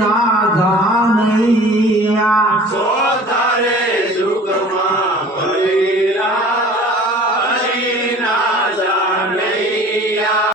না জানাই